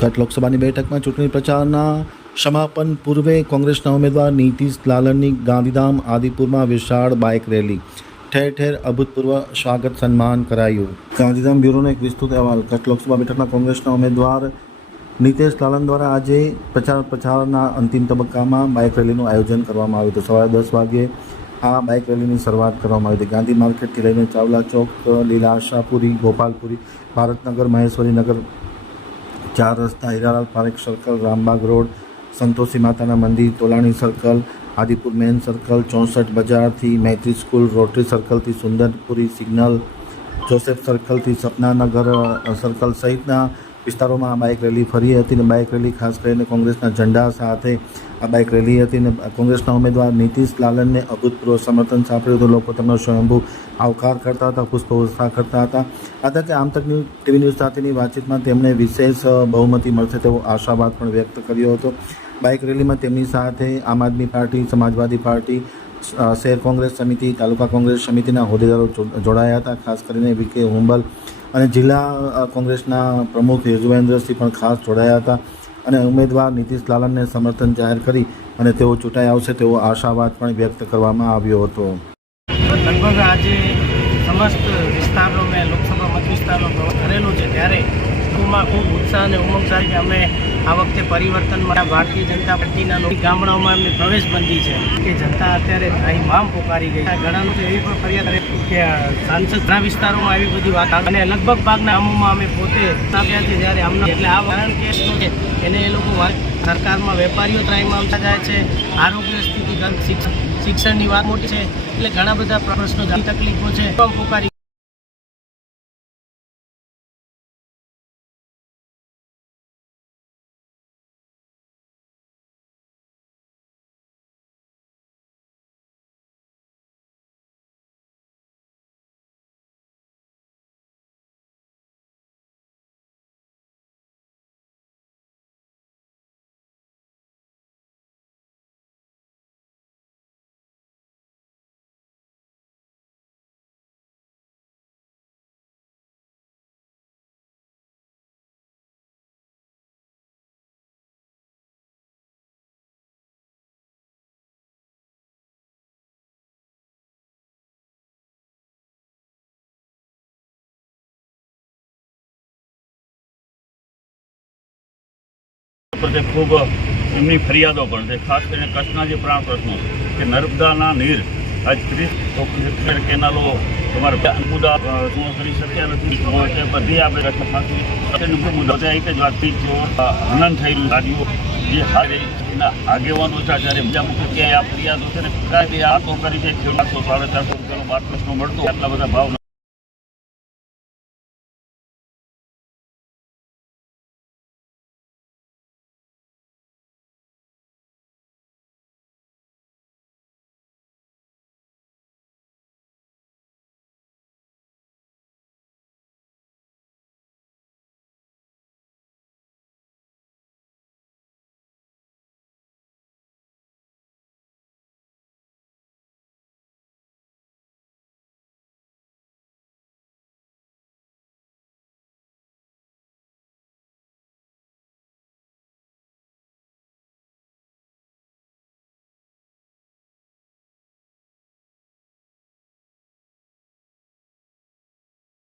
Cut લોકસભાની બેઠકમાં ચૂંટણી પ્રચારના સમાપન પૂર્વે કોંગ્રેસના ઉમેદવાર નીતિશ લાલનની ગાંધીધામ આદિપુરમાં વિશાળ બાઇક રેલી. ઠેર ઠેર અભૂતપૂર્વ સ્વાગત સન્માન કરાયું. ગાંધીધામ બ્યુરોનો એક વિસ્તૃત અહેવાલ. કચ્છ લોકસભા બેઠકના કોંગ્રેસના ઉમેદવાર નીતેશ લાલન દ્વારા આજે પ્રચાર પ્રચારના અંતિમ તબક્કામાં બાઇક રેલીનું આયોજન કરવામાં આવ્યું હતું. સવારે દસ વાગ્યે આ બાઇક રેલીની શરૂઆત કરવામાં આવી હતી. ગાંધી માર્કેટથી લઈને ચાવલા ચોક લીલા આશાપુરી ગોપાલપુરી, ભારતનગર, મહેશ્વરીનગર ચાર રસ્તા હીરાલાલ પારેખ સર્કલ, રામબાગ રોડ, સંતોષી માતાના મંદિર, Tolani circle, Adipur main circle, ચોસઠ બજારથી મૈત્રી સ્કૂલ, રોટરી સર્કલથી સુંદરપુરી સિગ્નલ, જોસેફ સર્કલથી સપનાનગર સર્કલ સહિતના વિસ્તારોમાં આ બાઇક રેલી ફરી હતી અને બાઇક રેલી ખાસ કરીને કોંગ્રેસના ઝંડા સાથે આ બાઇક રેલી હતી અને કોંગ્રેસના ઉમેદવાર નીતિશ લાલનને અભૂતપૂર્વ સમર્થન સાંપડ્યું હતું. લોકો તેમનો સ્વયંભૂ આવકાર કરતા હતા પુષ્પવર્ષા કરતા હતા. આ તકે આમ તક ન્યૂઝ, ટીવી ન્યૂઝ સાથેની વાતચીતમાં તેમણે વિશેષ બહુમતી મળશે તેવો આશાવાદ પણ વ્યક્ત કર્યો હતો. બાઇક રેલીમાં તેમની સાથે આમ આદમી પાર્ટી, સમાજવાદી પાર્ટી શહેર કોંગ્રેસ સમિતિ, તાલુકા કોંગ્રેસ સમિતિના હોદ્દેદારો જોડાયા હતા. ખાસ કરીને વીકે હુંબલ અને જિલ્લા કોંગ્રેસના પ્રમુખ યજુવેન્દ્રસિંહ પણ ખાસ જોડાયા હતા અને ઉમેદવાર નીતિશ લાલનને સમર્થન જાહેર કરી અને તેઓ ચૂંટાઈ આવશે તેવો આશાવાદ પણ વ્યક્ત કરવામાં આવ્યો હતો. લગભગ આજે સમસ્ત વિસ્તારનો મેં લોકસભા મત વિસ્તારનો પ્રવાસ કરેલો છે. ત્યારે લોકોમાં ખૂબ ઉત્સાહ અને ઉમંગ કે અમે આ વખતે પરિવર્તન મારા ભારતીય જનતા પાર્ટીના લોકો ગામડાઓમાં એમની પ્રવેશબંધી છે. કે જનતા અત્યારે અહીં મામ પોકારી ગઈ ઘણા લોકો એવી પણ ફરિયાદ કે સાંસદ ઘણા વિસ્તારોમાં આવી બધી વાત આવે. અને લગભગ ભાગના અમુમાં અમે પોતે આવ્યા છે જ્યારે આમના એટલે આ કારણ કે શું છે, એને એ લોકો સરકારમાં વેપારીઓ ત્રાહીમાં આવતા જાય છે. આરોગ્ય સ્થિતિ શિક્ષણ શિક્ષણની વાત મોટી છે. એટલે ઘણા બધા પ્રશ્નો તકલીફો છે. પોકારી પ્રત્યે ખૂબ એમની ફરિયાદો પણ છે, ખાસ કરીને કચ્છના જે પ્રાણ પ્રશ્નો કે નર્મદાના નીર આજ ત્રીસ કેનાલો તમારે મુદ્દા શું કરી શક્યા નથી બધી આપણે કચ્છ મુદ્દા એક જ વાત થઈ જો હનન થયેલું ગાડીઓ જે હારે એના આગેવાનો છે, જ્યારે બીજા મુખ્ય ક્યાંય આ ફરિયાદો છે ને કાંઈ આ તો કરી છે, ખેડૂતો સાડા ચારસો રૂપિયાનો બાર પ્રશ્નો મળતો, આટલા બધા ભાવ